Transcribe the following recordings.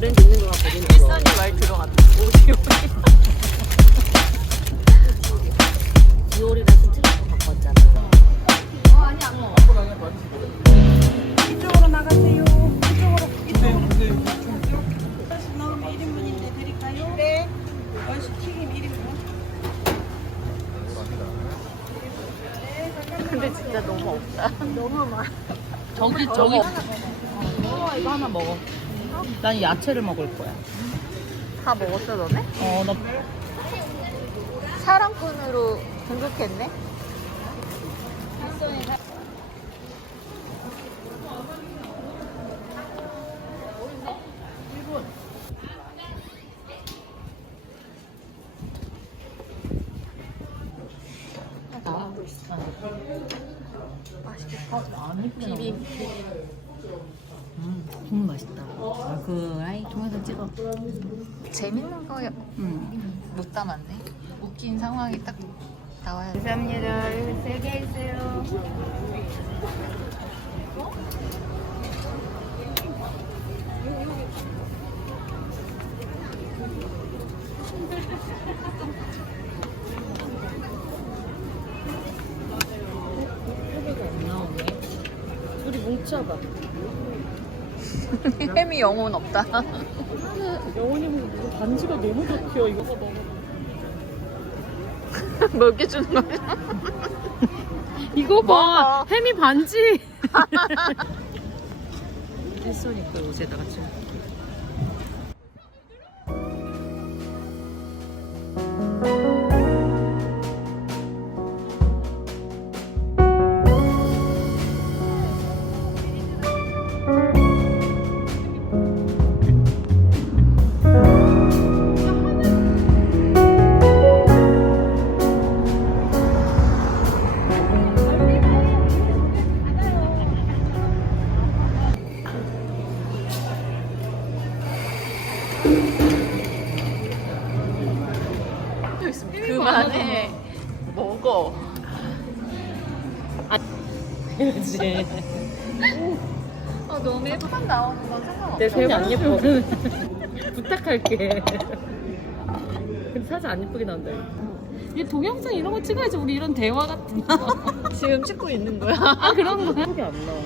브랜드 있는 거 같거든. 일선이 말 들어갔다. 오디오. 디올이랑 좀 틀린 거 바꿨잖아. 이쪽으로 나가세요. 이쪽으로 이쪽으로. 다시 나오면 1인분인데 드릴까요? 네. 얼씨 튀김 1인분. 근데 진짜 너무 없다. 너무 많아. 저기 저기. 어, 이거 하나 먹어. 난 야채를 먹을 거야. 다 먹었어 너네? 어, 나 사랑꾼으로 등극했네. 나하고 있어. 맛있겠다. 많이 비빔. 음, 국물 맛있다. 그 아이 동영상 찍어. 재밌는 거 응. 못 담았네. 웃긴 상황이 딱 나와야 돼. 감사합니다. 여기 세개 있어요. 안 나오네. 둘이 뭉쳐봐. 햄이 영혼 없다. 뭐 반지가 너무 좋혀. 이거 봐. 먹여주는 거야. 이거 봐. 햄이 반지. 그 옷에다가 지금. 그만해. 먹어. 그렇지. 아 너무 예쁘만 나오는 건 상관없어. 내 손이 안 예뻐. 부탁할게. 근데 사진 안 예쁘게 나온다. 이 동영상 이런 거 찍어야지 우리 이런 대화 같은 거. 지금 찍고 있는 거야. 아 그런 거. 예쁘게 안 나와.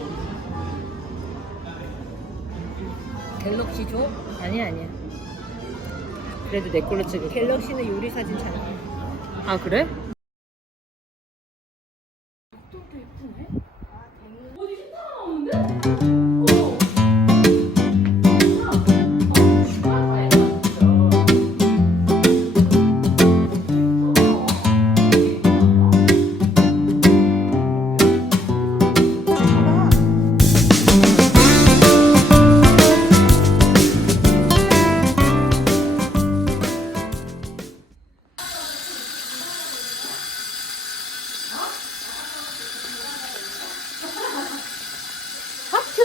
갤럭시 줘? 아니야 아니야. 그래도 내 걸로 찍을. 갤럭시는 요리 사진 잘 나와요. 아 그래?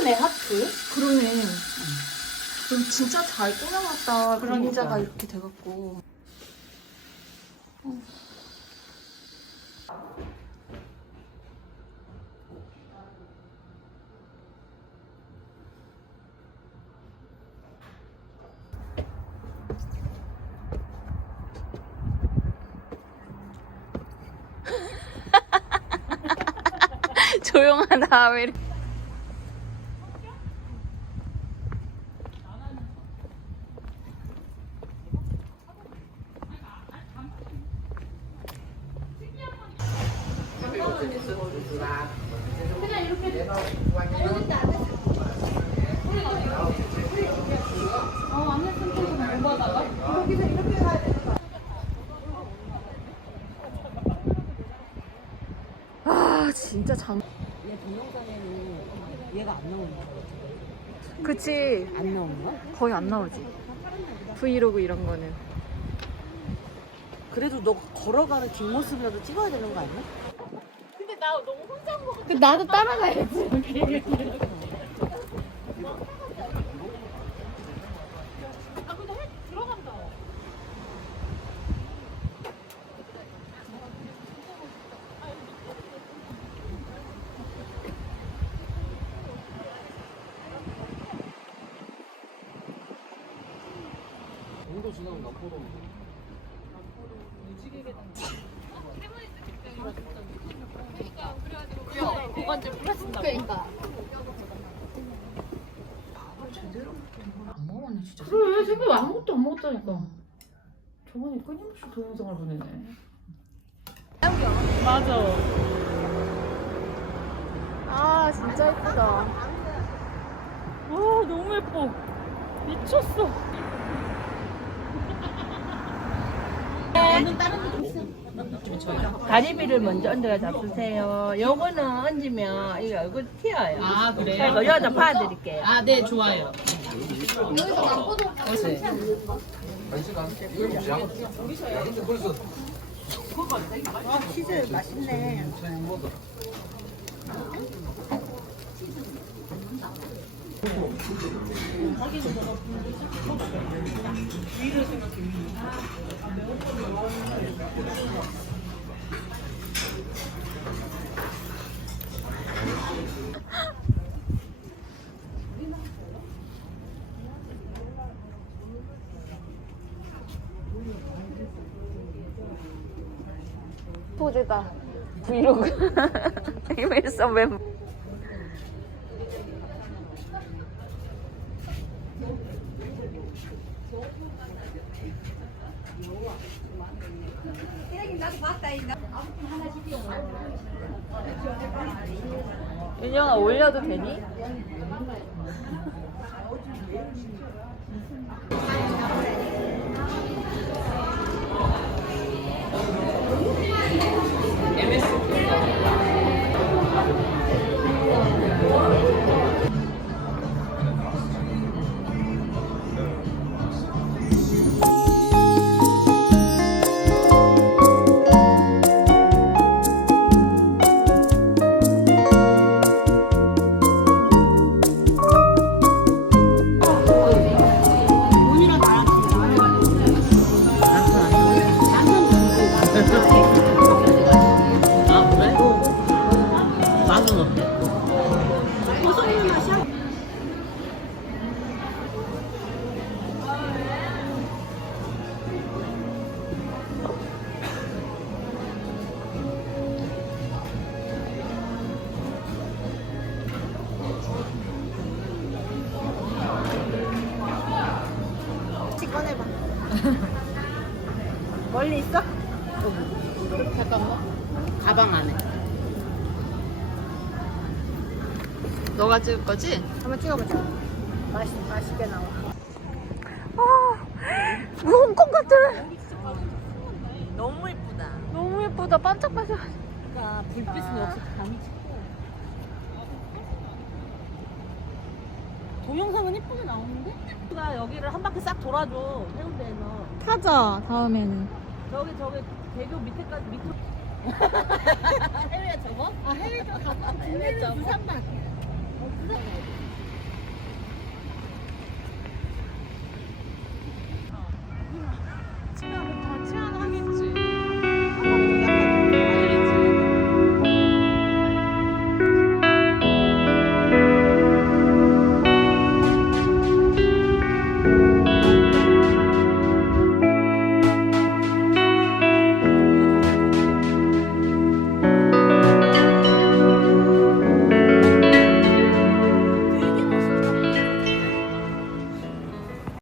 하트네 하트. 그러네. 그럼 진짜 잘 꾸며놨다. 그러니까. 그림자가 이렇게 돼갖고. 조용하다. 왜 이렇게. 아 잠. 얘 동영상에는 얘가 안 나오는 거 그치 안 나오는 거? 거의 안 나오지. 브이로그 이런 거는. 그래도 너 걸어가는 뒷모습이라도 찍어야 되는 거 아니야? 나도 따라가야지. 고관절 부러진다고. 안 먹었네 진짜. 그래 생각 아무것도 안 먹었다니까. 저번에 끊임없이 동영상을 보내네. 맞아. 아 진짜 예쁘다. 와 너무 예뻐. 미쳤어. 다리미를 먼저 얹어가 잡수세요. 요거는 얹으면 이 얼굴 튀어요. 아 이거 그래요? 여자 봐드릴게요. 아 네 좋아요. 치즈 맛있네. 소재다. 브이로그. 이메일 서 멤. 윤영아 올려도 되니? 너가 찍을 거지? 한번 찍어보자. 맛있, 맛있게 나와. 홍콩 같아. 너무 예쁘다. 너무 예쁘다. 반짝반짝. 그러니까 불빛은 없어 감이 동영상은 예쁘게 나오는데? 가 여기를 한 바퀴 싹 돌아줘 해운대에서 타자 다음에는. 저기 저기 대교 밑에까지 밑으로 해외 저거? 아 해외 저거 해외 저거 부산만